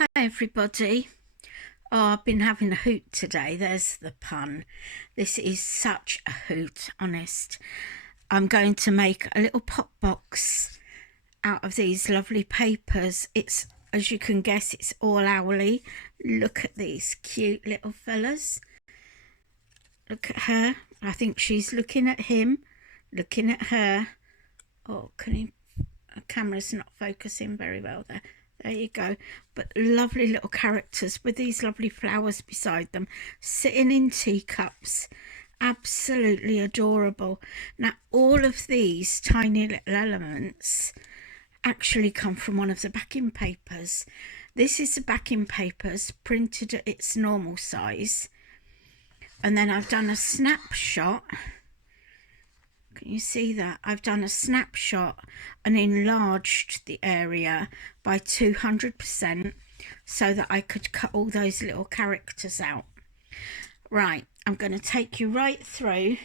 Hi everybody. Oh, I've been having a hoot today. There's the pun. This is such a hoot, honest. I'm going to make a little pop box out of these lovely papers. It's, as you can guess, it's all owly. Look at these cute little fellas. Look at her. I think she's looking at him, looking at her. Oh, the camera's not focusing very well there. There you go. But lovely little characters with these lovely flowers beside them, sitting in teacups. Absolutely adorable. Now, all of these tiny little elements actually come from one of the backing papers. This is the backing papers printed at its normal size. And then I've done a snapshot. Can you see that? I've done a snapshot and enlarged the area by 200% so that I could cut all those little characters out. Right, I'm going to take you right through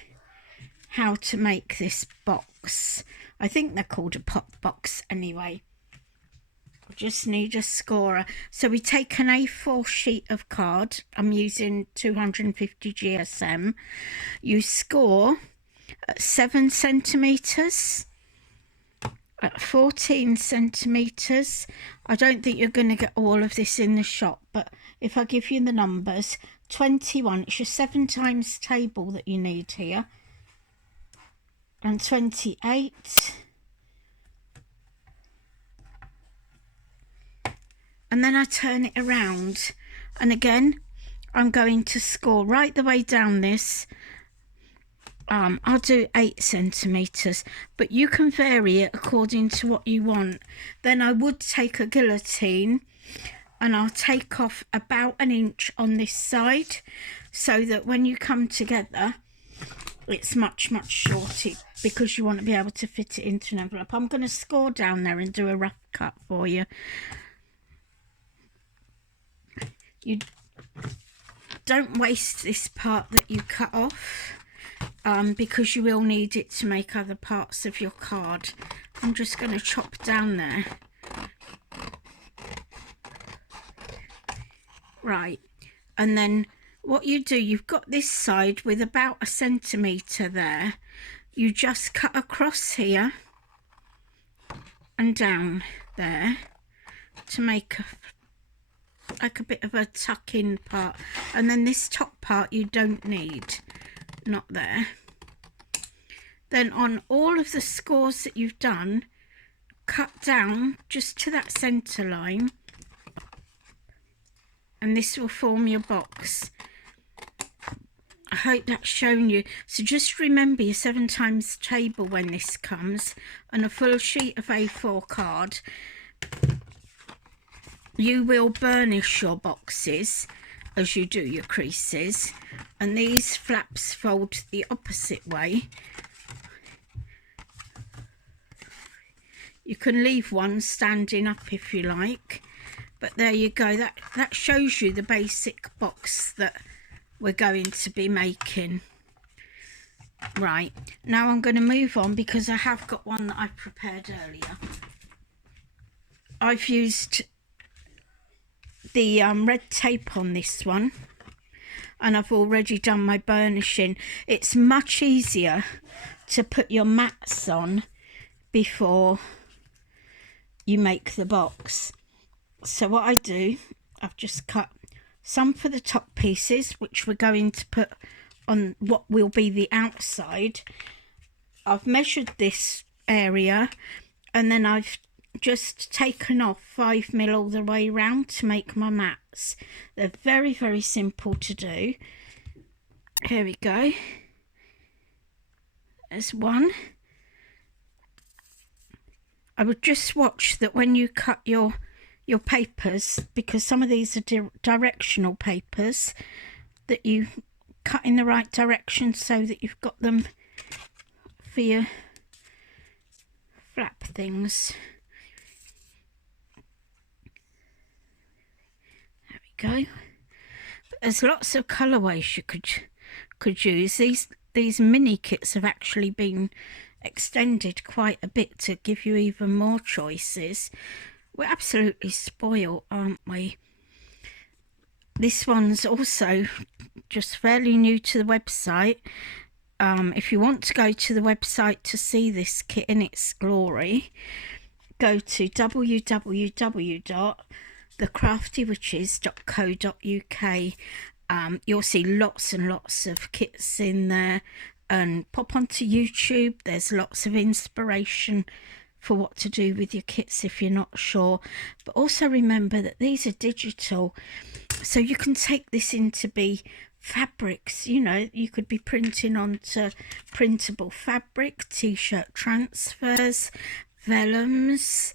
how to make this box. I think they're called a pop box anyway. I just need a scorer. So we take an A4 sheet of card. I'm using 250 GSM. You score at 7 centimeters, at 14 centimeters. I don't think you're going to get all of this in the shop, but if I give you the numbers, 21, it's your 7 times table that you need here, and 28, and then I turn it around, and again I'm going to score right the way down this. I'll do 8 centimeters, but you can vary it according to what you want. Then I would take a guillotine and I'll take off about 1 inch on this side so that when you come together it's much shorter, because you want to be able to fit it into an envelope. I'm going to score down there and do a rough cut for you. You don't waste this part that you cut off, because you will need it to make other parts of your card. I'm just going to chop down there. Right, and then what you do, you've got this side with about 1 centimetre there. You just cut across here and down there to make like a bit of a tuck-in part, and then this top part you don't need. Not there. Then on all of the scores that you've done, cut down just to that center line, and this will form your box. I hope that's shown you. So just remember your 7 times table when this comes, and a full sheet of A4 card. You will burnish your boxes as you do your creases, and these flaps fold the opposite way. You can leave one standing up if you like, but there you go. That shows you the basic box that we're going to be making. Right, now I'm going to move on because I have got one that I prepared earlier. I've used the red tape on this one, and I've already done my burnishing. It's much easier to put your mats on before you make the box. So what I do, I've just cut some for the top pieces, which we're going to put on what will be the outside. I've measured this area, and then I've just taken off 5mm all the way around to make my mats. They're very, very simple to do. Here we go. There's one. I would just watch that when you cut your papers, because some of these are directional papers, that you cut in the right direction so that you've got them for your flap things. There we go. But there's lots of colourways you could use. These mini kits have actually been extended quite a bit to give you even more choices. We're absolutely spoiled, aren't we? This one's also just fairly new to the website. If you want to go to the website to see this kit in its glory, go to www.thecraftywitches.co.uk. You'll see lots and lots of kits in there, and pop onto YouTube. There's lots of inspiration for what to do with your kits if you're not sure. But also remember that these are digital, so you can take this into be fabrics. You know, you could be printing onto printable fabric, t-shirt transfers, vellums.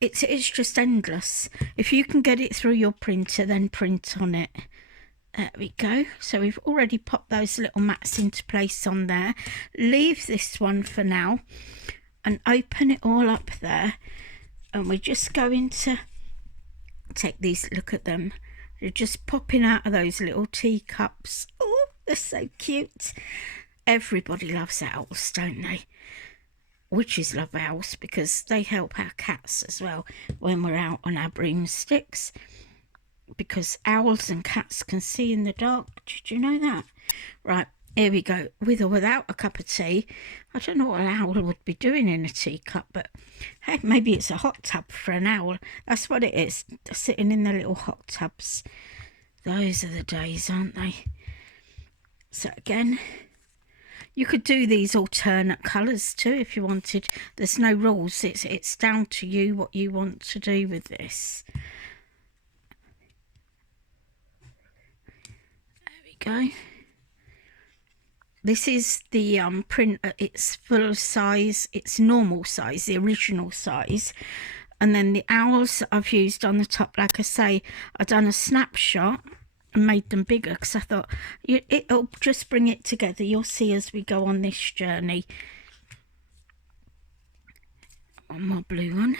It's just endless. If you can get it through your printer, then print on it. There we go. So we've already popped those little mats into place on there. Leave this one for now and open it all up there. And we're just going to take these, look at them. They're just popping out of those little teacups. Oh, they're so cute. Everybody loves owls, don't they? Witches love owls because they help our cats as well when we're out on our broomsticks. Because owls and cats can see in the dark. Did you know that? Right, here we go. With or without a cup of tea. I don't know what an owl would be doing in a teacup, but hey, maybe it's a hot tub for an owl. That's what it is. They're sitting in their little hot tubs. Those are the days, aren't they? So again, you could do these alternate colours too if you wanted. There's no rules. It's down to you what you want to do with this. Go. This is the print at its full size, its normal size, the original size, and then the owls that I've used on the top, like I say, I've done a snapshot and made them bigger because I thought it'll just bring it together. You'll see as we go on this journey. One more blue one.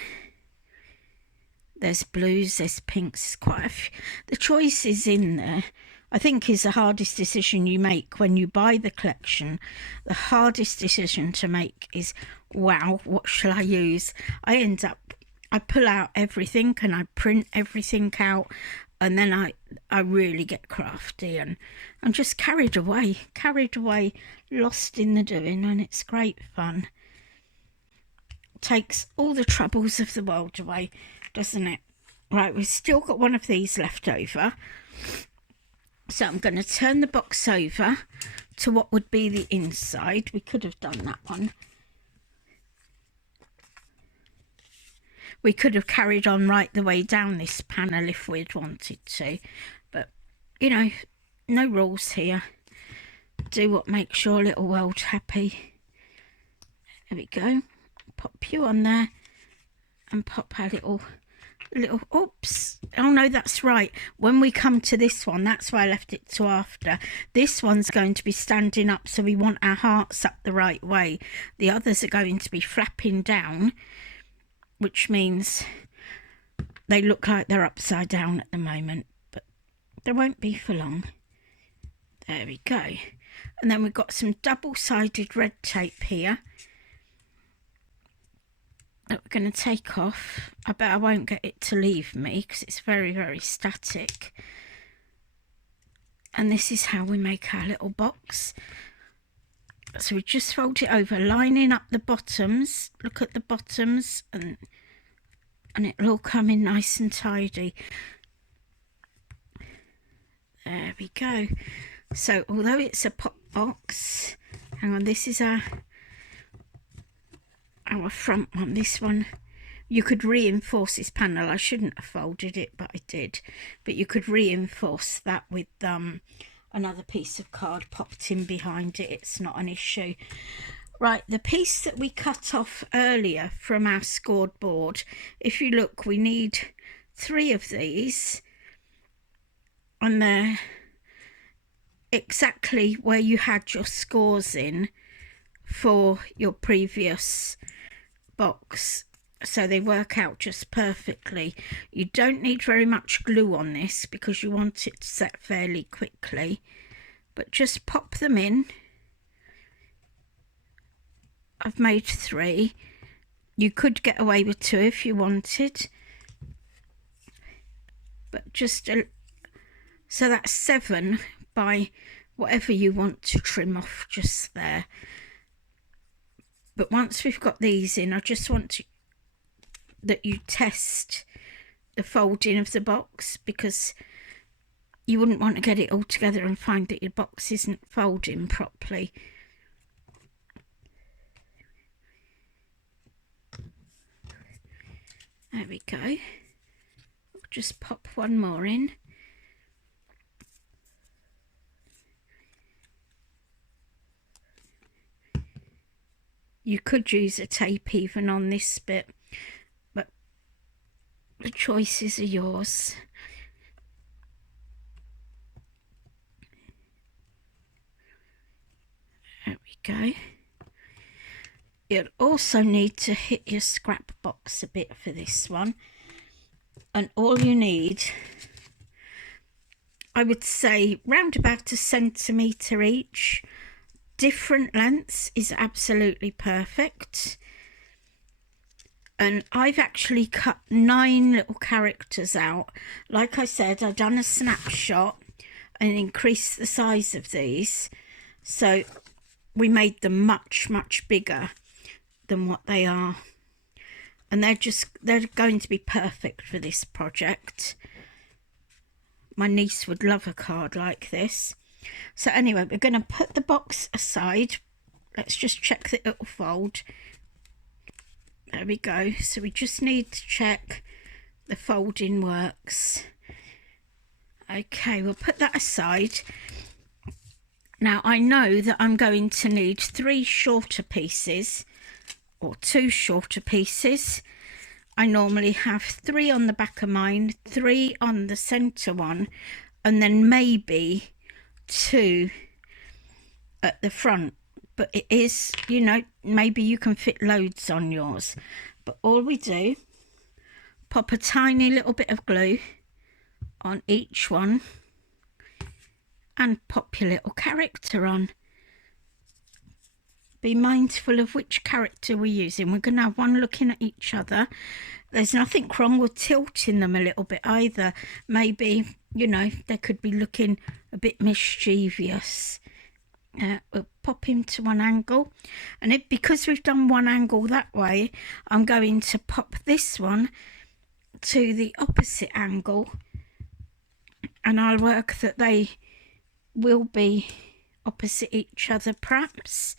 There's blues, there's pinks, quite a few. The choice is in there. I think is the hardest decision you make when you buy the collection. The hardest decision to make is, wow, what shall I use? I pull out everything and I print everything out, and then I really get crafty and I'm just carried away, lost in the doing, and it's great fun. Takes all the troubles of the world away, doesn't it? Right, we've still got one of these left over. So I'm going to turn the box over to what would be the inside. We could have done that one. We could have carried on right the way down this panel if we'd wanted to. But, you know, no rules here. Do what makes your little world happy. There we go. Pop you on there and pop our little, oops, oh no, that's right. When we come to this one, that's why I left it to after. This one's going to be standing up, so we want our hearts up the right way. The others are going to be flapping down, which means they look like they're upside down at the moment, but they won't be for long. There we go. And then we've got some double-sided red tape here that we're going to take off. I bet I won't get it to leave me because it's very, very static. And this is how we make our little box. So we just fold it over, lining up the bottoms. Look at the bottoms and and it'll all come in nice and tidy. There we go. So although it's a pop box, hang on, this is our front one. This one, you could reinforce this panel. I shouldn't have folded it, but I did. But you could reinforce that with another piece of card popped in behind it. It's not an issue. Right, the piece that we cut off earlier from our scored board, if you look, we need 3 of these, and they're exactly where you had your scores in for your previous box, so they work out just perfectly. You don't need very much glue on this because you want it to set fairly quickly, but just pop them in. I've made 3. You could get away with 2 if you wanted, but just so that's 7 by whatever you want to trim off just there. But once we've got these in, I just want that you test the folding of the box, because you wouldn't want to get it all together and find that your box isn't folding properly. There we go. Just pop one more in. You could use a tape even on this bit, but the choices are yours. There we go. You'll also need to hit your scrap box a bit for this one, and all you need, I would say, round about a centimetre each. Different lengths is absolutely perfect. And I've actually cut 9 little characters out. Like I said, I've done a snapshot and increased the size of these, so we made them much bigger than what they are, and they're going to be perfect for this project. My niece would love a card like this. So anyway, we're going to put the box aside. Let's just check that it'll fold. There we go. So we just need to check the folding works. Okay, we'll put that aside. Now I know that I'm going to need 3 shorter pieces, or 2 shorter pieces. I normally have 3 on the back of mine, 3 on the centre one, and then maybe 2 at the front. But it is, you know, maybe you can fit loads on yours. But all we do, pop a tiny little bit of glue on each one and pop your little character on. Be mindful of which character we're using. We're going to have one looking at each other. There's nothing wrong with tilting them a little bit either. Maybe, you know, they could be looking a bit mischievous. We'll pop him to one angle, and because we've done one angle that way, I'm going to pop this one to the opposite angle, and I'll work that they will be opposite each other perhaps.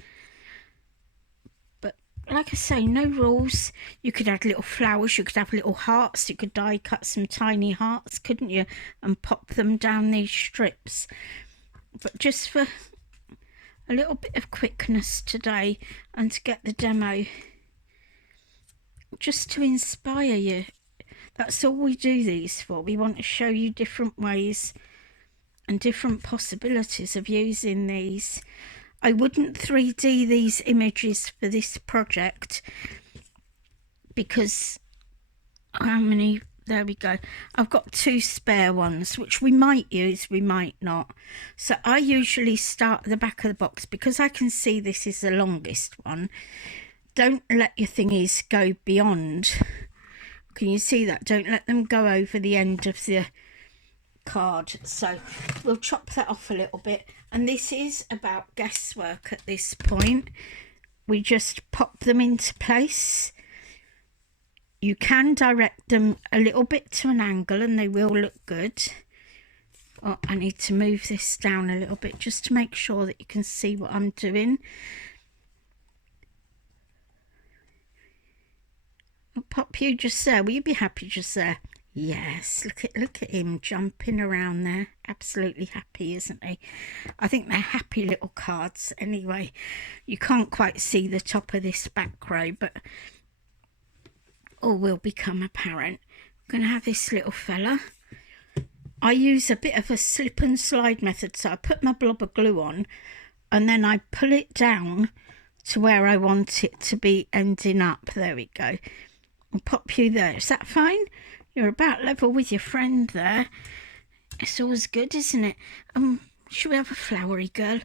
But like I say, no rules. You could add little flowers, you could have little hearts, you could die cut some tiny hearts, couldn't you, and pop them down these strips. But just for a little bit of quickness today, and to get the demo, just to inspire you. That's all we do these for. We want to show you different ways and different possibilities of using these. I wouldn't 3D these images for this project because how many? There we go. I've got 2 spare ones, which we might use, we might not. So I usually start at the back of the box because I can see this is the longest one. Don't let your thingies go beyond. Can you see that? Don't let them go over the end of the card. So we'll chop that off a little bit. And this is about guesswork at this point. We just pop them into place. You can direct them a little bit to an angle and they will look good. Oh, I need to move this down a little bit just to make sure that you can see what I'm doing. I'll pop you just there. Will you be happy just there? Yes, look at him jumping around there. Absolutely happy, isn't he? I think they're happy little cards anyway. You can't quite see the top of this back row, but all will become apparent. I'm going to have this little fella. I use a bit of a slip and slide method, so I put my blob of glue on and then I pull it down to where I want it to be ending up. There we go. I'll pop you there. Is that fine? You're about level with your friend there. It's always good, isn't it? Should we have a flowery girl?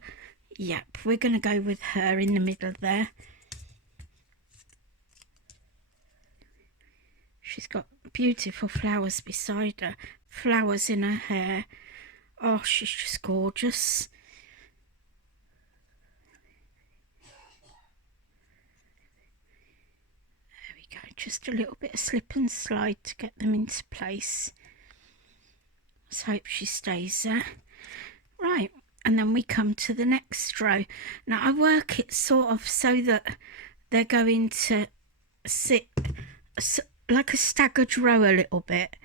Yep, we're going to go with her in the middle there. She's got beautiful flowers beside her. Flowers in her hair. Oh, she's just gorgeous. There we go. Just a little bit of slip and slide to get them into place. Let's hope she stays there. Right, and then we come to the next row. Now I work it sort of so that they're going to sit like a staggered row a little bit,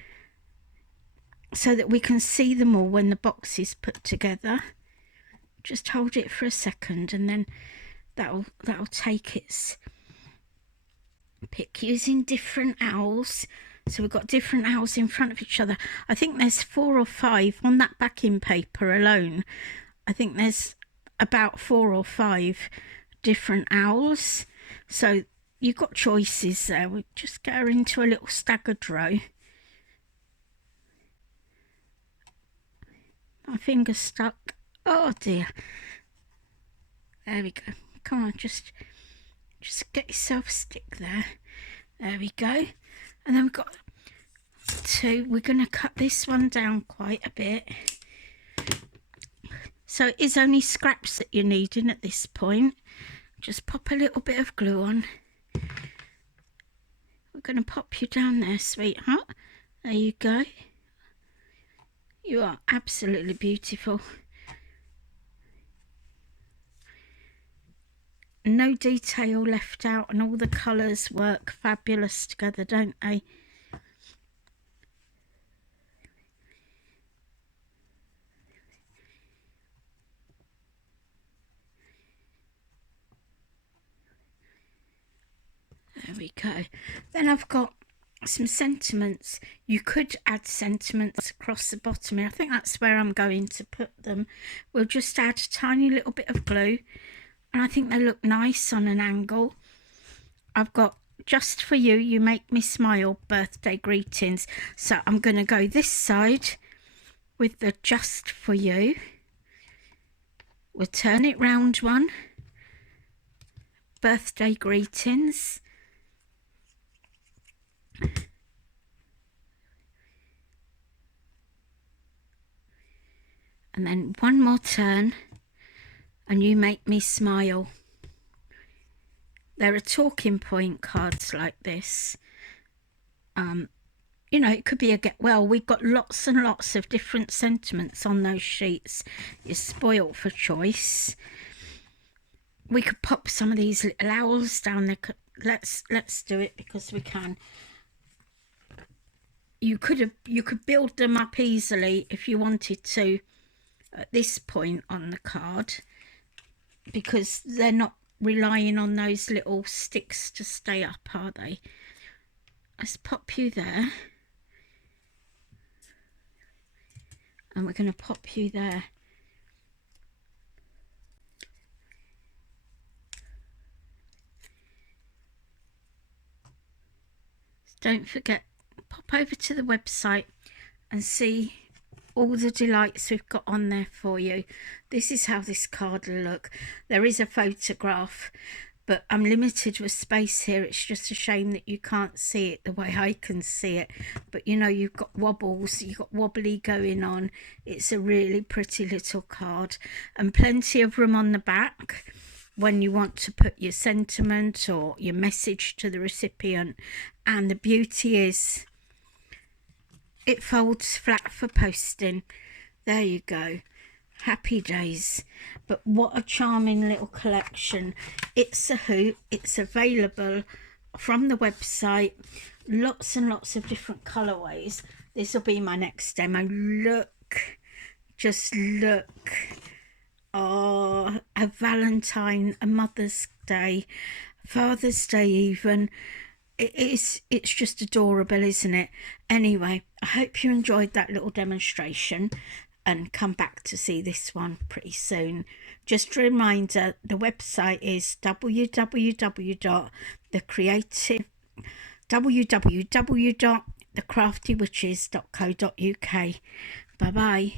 so that we can see them all when the box is put together. Just hold it for a second and then that'll take its pick, using different owls. So we've got different owls in front of each other. I think there's 4 or 5 on that backing paper alone. I think there's about 4 or 5 different owls. So you've got choices there. We'll just get her into a little staggered row. My finger's stuck. Oh dear. There we go. Come on, just get yourself a stick there. There we go. And then we've got 2. We're going to cut this one down quite a bit. So it is only scraps that you're needing at this point. Just pop a little bit of glue on. We're going to pop you down there, sweetheart. There you go. You are absolutely beautiful. No detail left out, and all the colours work fabulous together, don't they? There we go. Then I've got some sentiments. You could add sentiments across the bottom here. I think that's where I'm going to put them. We'll just add a tiny little bit of glue, and I think they look nice on an angle. I've got just for you, you make me smile birthday greetings. So I'm going to go this side with the just for you. We'll turn it round one. Birthday greetings. And then one more turn, and you make me smile. There are talking point cards like this. You know, it could be a get well. We've got lots and lots of different sentiments on those sheets. You're spoilt for choice. We could pop some of these little owls down there. Let's do it because we can. You could build them up easily if you wanted to at this point on the card, because they're not relying on those little sticks to stay up, are they? Let's pop you there, and we're going to pop you there. Don't forget, pop over to the website and see all the delights we've got on there for you. This is how this card will look. There is a photograph, but I'm limited with space here. It's just a shame that you can't see it the way I can see it. But you know, you've got wobbles, you've got wobbly going on. It's a really pretty little card, and plenty of room on the back. when you want to put your sentiment or your message to the recipient. And the beauty is it folds flat for posting. There you go. Happy days. But what a charming little collection. It's a hoot. It's available from the website. Lots and lots of different colorways. This will be my next demo. Look, just look. Oh, a Valentine, a Mother's Day, Father's Day even. It's just adorable, isn't it? Anyway, I hope you enjoyed that little demonstration and come back to see this one pretty soon. Just a reminder, the website is www.thecraftywitches.co.uk. Bye bye.